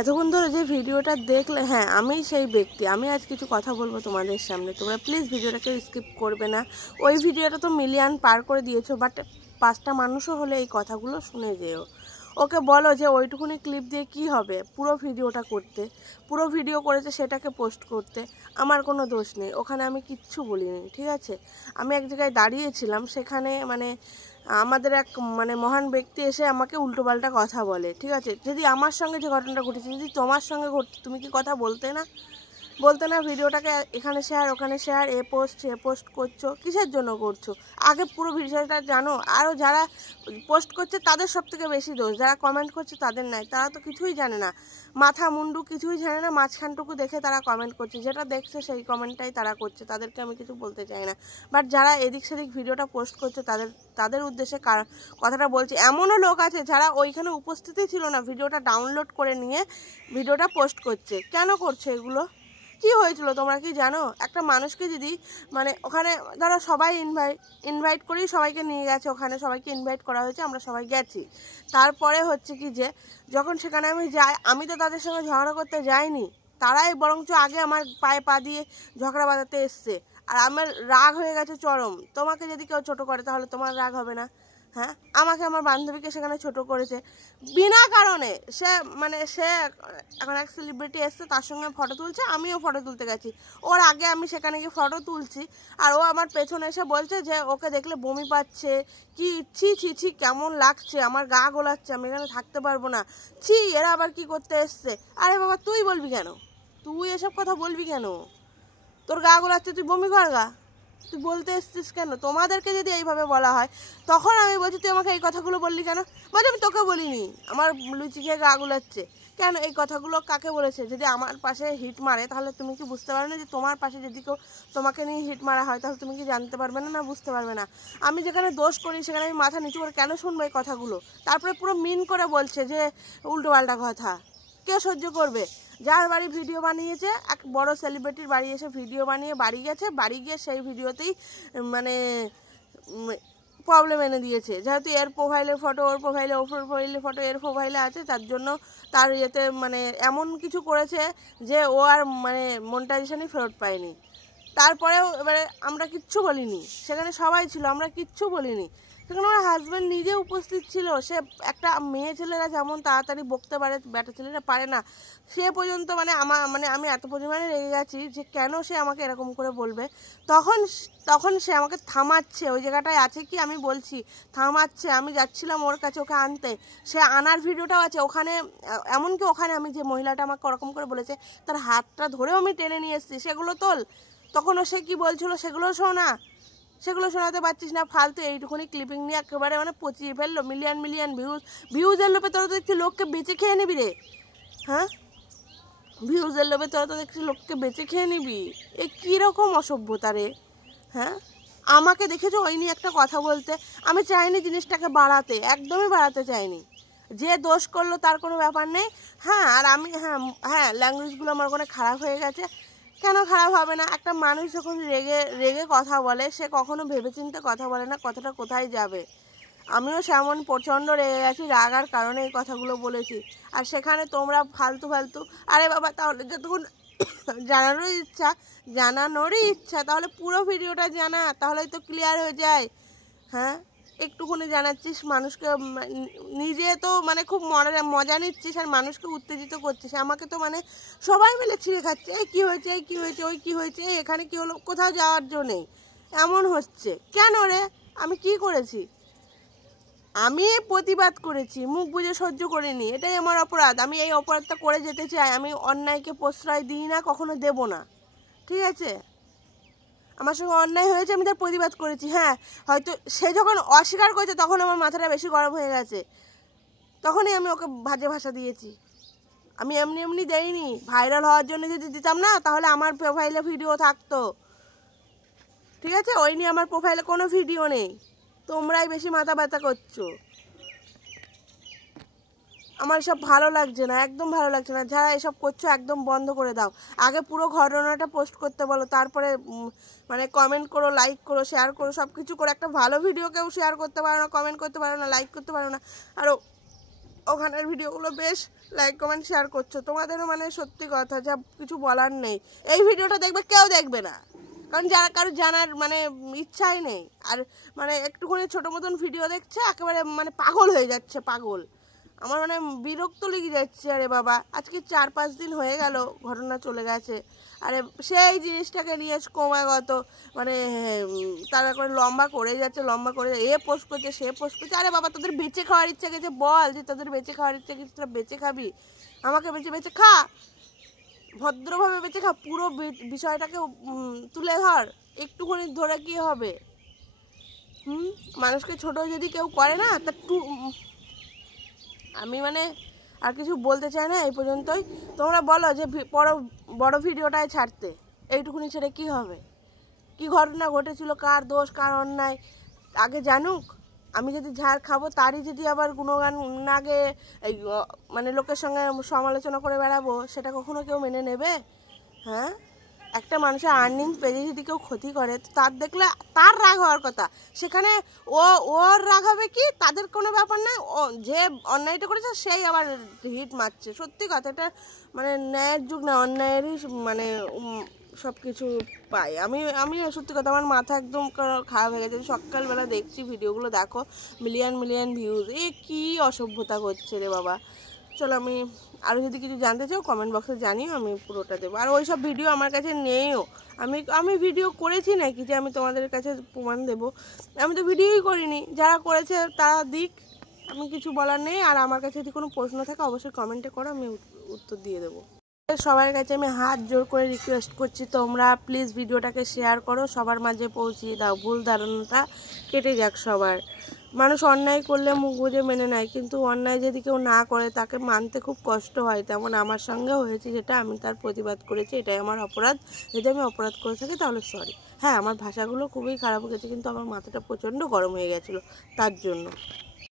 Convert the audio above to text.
এতক্ষণ ধরে যে ভিডিওটা দেখলে, হ্যাঁ আমি সেই ব্যক্তি। আমি আজ কিছু কথা বলবো তোমাদের সামনে, তোমরা প্লিজ ভিডিওটাকে স্কিপ করবে না। ওই ভিডিওটা তো মিলিয়ন পার করে দিয়েছো, বাট 5টা মানুষও হলে এই কথাগুলো শুনে যেও। ওকে বলো যে ওইটুকুনি ক্লিপ দিয়ে কি হবে, পুরো ভিডিওটা করতে। পুরো ভিডিও করেছে সেটাকে পোস্ট করতে। আমার কোনো দোষ নেই, ওখানে আমি কিচ্ছু বলিনি, ঠিক আছে। আমি এক জায়গায় দাঁড়িয়েছিলাম, সেখানে মানে আমাদের এক মানে মহান ব্যক্তি এসে আমাকে উল্টোপাল্টা কথা বলে, ঠিক আছে। যদি আমার সঙ্গে যে ঘটনাটা ঘটেছে যদি তোমার সঙ্গে ঘটতো, তুমি কি কথা বলতে না? ভিডিওটাকে এখানে শেয়ার ওখানে শেয়ার, এ পোস্ট করছো, কিসের জন্য করছো? আগে পুরো ভিডিওটা জানো। আরও যারা পোস্ট করছে তাদের সব থেকে বেশি দোষ, যারা কমেন্ট করছে তাদের নাই। তারা তো কিছুই জানে না, মাথা মুন্ডু কিছুই জানে না, মাঝখানটুকু দেখে তারা কমেন্ট করছে, যেটা দেখছে সেই কমেন্টটাই তারা করছে। তাদেরকে আমি কিছু বলতে চাই না, বাট যারা এদিক সেদিক ভিডিওটা পোস্ট করছে তাদের উদ্দেশ্যে কথাটা বলছি। এমনও লোক আছে যারা ওইখানে উপস্থিতই ছিল না, ভিডিওটা ডাউনলোড করে নিয়ে ভিডিওটা পোস্ট করছে। কেন করছে এগুলো? কি হয়েছিল তোমরা কি জানো? একটা মানুষকে যদি মানে ওখানে ধরো সবাই ইনভাইট করেই সবাইকে নিয়ে গেছে, ওখানে সবাইকে ইনভাইট করা হয়েছে, আমরা সবাই গেছি। তারপরে হচ্ছে কি যে যখন সেখানে আমি যাই, আমি তো তাদের সঙ্গে ঝগড়া করতে যাইনি, তারাই বরঞ্চ আগে আমার পায়ে পা দিয়ে ঝগড়া বাঁধাতে এসছে। আর আমার রাগ হয়ে গেছে চরম। তোমাকে যদি কেউ ছোট করে তাহলে তোমার রাগ হবে না? হ্যাঁ, আমাকে আমার বান্ধবীকে সেখানে ছোট করেছে বিনা কারণে। সে এখন এক সেলিব্রিটি এসছে, তার সঙ্গে ফটো তুলছে, আমিও ফটো তুলতে গেছি। ওর আগে আমি সেখানে গিয়ে ফটো তুলছি, আর ও আমার পেছনে এসে বলছে যে ওকে দেখলে বমি পাচ্ছে, কি ছি ছি ছি, কেমন লাগছে, আমার গা গোলাচ্ছে, আমি এখানে থাকতে পারবো না, ছি এরা আবার কি করতে এসছে। আরে বাবা, তুই বলবি কেন? তুই এসব কথা বলবি কেন? তোর গা গোলাচ্ছে, তুই বমি কর গা, তুই বলতে এসছিস কেন? তোমাদেরকে যদি এইভাবে বলা হয়, তখন আমি বলছি তুই আমাকে এই কথাগুলো বললি কেন? বলছি আমি তোকে বলিনি, আমার লুচি খেয়ে গা গুলাচ্ছে। কেন এই কথাগুলো কাকে বলেছে? যদি আমার পাশে হিট মারে তাহলে তুমি কি বুঝতে পারবে না যে তোমার পাশে যদি কেউ তোমাকে নিয়ে হিট মারা হয় তাহলে তুমি কি জানতে পারবে না, না বুঝতে পারবে না? আমি যেখানে দোষ করি সেখানে আমি মাথা নিচু করে কেন শুনবো এই কথাগুলো? তারপরে পুরো মিন করে বলছে যে উল্টো পাল্টা কথা। কে সহ্য করবে? যার বাড়ি ভিডিও বানিয়েছে, এক বড় সেলিব্রিটির বাড়ি এসে ভিডিও বানিয়ে বাড়ি গেছে, বাড়ি গিয়ে সেই ভিডিওতেই মানে প্রবলেম এনে দিয়েছে। যেহেতু এর প্রোফাইলের ফটো ওর প্রোফাইলে, ওর প্রোফাইলের ফটো এর প্রোফাইলে আছে, তার জন্য তার ইয়েতে মানে এমন কিছু করেছে যে ও আর মানে মনিটাইজেশনই ফেরত পায়নি। তারপরেও এবারে আমরা কিচ্ছু বলিনি, সেখানে সবাই ছিল, আমরা কিচ্ছু বলিনি। সেখানে আমার হাজব্যান্ড নিজে উপস্থিত ছিল। সে একটা মেয়ে ছেলেরা যেমন তাড়াতাড়ি বকতে পারে, ব্যাটা ছেলেরা পারে না, সে পর্যন্ত মানে আমি এত পরিমাণে রেগে গেছি যে কেন সে আমাকে এরকম করে বলবে। তখন সে আমাকে থামাচ্ছে, ওই জায়গাটায় আছে কি আমি বলছি, থামাচ্ছে। আমি যাচ্ছিলাম ওর কাছে ওকে আনতে, সে আনার ভিডিওটাও আছে ওখানে। এমনকি ওখানে আমি যে মহিলাটা আমাকে ওরকম করে বলেছে তার হাতটা ধরেও আমি টেনে নিয়ে এসেছি, সেগুলো তোল। তখনও সে কি বলছিল সেগুলো শোনা, সেগুলো শোনাতে পারছিস না, ফালতু এইটুকুনি ক্লিপিং নিয়ে একেবারে মানে পচিয়ে ফেললো। মিলিয়ন ভিউজের লোভে তোরা তো দেখছি লোককে বেঁচে খেয়ে নিবি রে। হ্যাঁ, ভিউজের লোভে তোরা তো দেখছি লোককে বেঁচে খেয়ে নিবি। এ কীরকম অসভ্যতা রে? হ্যাঁ, আমাকে দেখেছো ওই নিয়ে একটা কথা বলতে? আমি চাইনি জিনিসটাকে বাড়াতে, একদমই বাড়াতে চাইনি। যে দোষ করলো তার কোনো ব্যাপার নেই। হ্যাঁ, আর আমি হ্যাঁ ল্যাঙ্গুয়েজগুলো আমার ওখানে খারাপ হয়ে গেছে। কেন খারাপ হবে না? একটা মানুষ যখন রেগে কথা বলে, সে কখনো ভেবেচিন্তে কথা বলে না কথাটা কোথায় যাবে। আমিও সেমন প্রচণ্ড রেগে গেছি, রাগার কারণে এই কথাগুলো বলেছি। আর সেখানে তোমরা ফালতু আরে বাবা, তাহলে যতক্ষণ জানানোরই ইচ্ছা তাহলে পুরো ভিডিওটা জানা, তাহলেই তো ক্লিয়ার হয়ে যায়। হ্যাঁ, একটুখানি জানাচ্ছিস মানুষকে, নিজে তো মানে খুব মজা নিচ্ছিস আর মানুষকে উত্তেজিত করছিস। আমাকে তো মানে সবাই মিলে ছিঁড়ে খাচ্ছে, এই কী হয়েছে, এই কী হয়েছে, ওই কী হয়েছে, এখানে কী হলো, কোথাও যাওয়ার জন্য এমন হচ্ছে কেন রে? আমি কি করেছি? আমি প্রতিবাদ করেছি, মুখ বুজে সহ্য করিনি, এটাই আমার অপরাধ। আমি এই অপরাধটা করে যেতে চাই। আমি অন্যায়কে প্রশ্রয় দিই না, কখনো দেব না, ঠিক আছে? আমার সঙ্গে অন্যায় হয়েছে, আমি তার প্রতিবাদ করেছি। হ্যাঁ, হয়তো সে যখন অস্বীকার করেছে তখন আমার মাথাটা বেশি গরম হয়ে গেছে, তখনই আমি ওকে বাজে ভাষা দিয়েছি। আমি এমনি দেইনি। ভাইরাল হওয়ার জন্য যদি দিতাম না তাহলে আমার প্রোফাইলে ভিডিও থাকতো, ঠিক আছে? ওই নিয়ে আমার প্রোফাইলে কোনো ভিডিও নেই। তোমরাই বেশি মাথা ব্যথা করছো। আমার এসব ভালো লাগছে না, একদম ভালো লাগছে না। যারা এসব করছো একদম বন্ধ করে দাও। আগে পুরো ঘটনাটা পোস্ট করতে বলো, তারপরে মানে কমেন্ট করো, লাইক করো, শেয়ার করো, সব কিছু করো। একটা ভালো ভিডিও কেউ শেয়ার করতে পারো না, কমেন্ট করতে পারো না, লাইক করতে পারো না, আর ওখানের ভিডিওগুলো বেশ লাইক কমেন্ট শেয়ার করছো। তোমাদেরও মানে সত্যি কথা, যা কিছু বলার নেই। এই ভিডিওটা দেখবে, কেউ দেখবে না, কারণ যারা কারো জানার মানে ইচ্ছাই নেই। আর মানে একটুখানি ছোটো মতন ভিডিও দেখছে, একেবারে মানে পাগল হয়ে যাচ্ছে, পাগল। আমার মানে বিরক্ত লেগে যাচ্ছে। আরে বাবা, আজকে 4-5 দিন হয়ে গেল ঘটনা চলে গেছে, আরে সেই জিনিসটাকে নিয়ে ক্রমাগত মানে তারা করে লম্বা করে যাচ্ছে, লম্বা করে এ পোস্ট করছে, সে পোস্ট করছে। আরে বাবা, তোদের বেঁচে খাওয়ার ইচ্ছা গেছে, বল যে তোদের বেঁচে খাওয়ার ইচ্ছা গেছে, তোরা বেঁচে খাবি। আমাকে বেঁচে বেঁচে খা, ভদ্রভাবে বেঁচে খা। পুরো বিষয়টাকে তুলে ধর, একটুখানি ধরে কি হবে? মানুষকে ছোট যদি কেউ করে না, তা আমি মানে আর কিছু বলতে চাই না, এই পর্যন্তই। তোমরা বলো যে বড় ভিডিওটাই ছাড়তে, এইটুকুনি ছেড়ে কি হবে? কি ঘটনা ঘটেছিল, কার দোষ, কার অন্যায় আগে জানুক। আমি যদি ঝাড় খাবো, তারই যদি আবার গুণগান না গে এই মানে লোকের সঙ্গে সমালোচনা করে বেড়াবো, সেটা কখনো কেউ মেনে নেবে? হ্যাঁ, একটা মানুষের আর্নিং পেজে যদি কেউ ক্ষতি করে, তো তার দেখলে তার রাগ হওয়ার কথা। সেখানে ওর রাগ হবে কি? তাদের কোনো ব্যাপার নয়, যে অন্যায়টা করেছে সেই আবার হিট মারছে। সত্যি কথা, এটা মানে ন্যায়ের যুগ না, অন্যায়েরই মানে সব কিছু পাই। আমি সত্যি কথা, আমার মাথা একদম খারাপ হয়ে গেছে। সকালবেলা দেখছি ভিডিওগুলো, দেখো মিলিয়ন ভিউজ, এ কি অসভ্যতা করছে রে বাবা। চলো, আমি আরও যদি কিছু জানতে চাও কমেন্ট বক্সে জানিও, আমি পুরোটা দেবো। আর ওই সব ভিডিও আমার কাছে নেইও। আমি ভিডিও করেছি নাকি যে আমি তোমাদের কাছে প্রমাণ দেবো? আমি তো ভিডিওই করিনি। যারা করেছে তারা দিক, আমি কিছু বলার নেই। আর আমার কাছে যদি কোনো প্রশ্ন থাকে অবশ্যই কমেন্টে করো, আমি উত্তর দিয়ে দেবো। সবার কাছে আমি হাত জোর করে রিকোয়েস্ট করছি, তোমরা প্লিজ ভিডিওটাকে শেয়ার করো, সবার মাঝে পৌঁছিয়ে দাও। ভুল ধারণাটা কেটে যাক সবার। মানুষ অন্যায় করলে মুখ বুজে মেনে নেয়, কিন্তু অন্যায় যদি কেউ না করে তাকে মানতে খুব কষ্ট হয়। তেমন আমার সঙ্গেও হয়েছে, যেটা আমি তার প্রতিবাদ করেছি, এটাই আমার অপরাধ। যদি আমি অপরাধ করে থাকি তাহলে সরি। হ্যাঁ, আমার ভাষাগুলো খুবই খারাপ হয়ে গেছে, কিন্তু আমার মাথাটা প্রচণ্ড গরম হয়ে গেছিলো তার জন্য।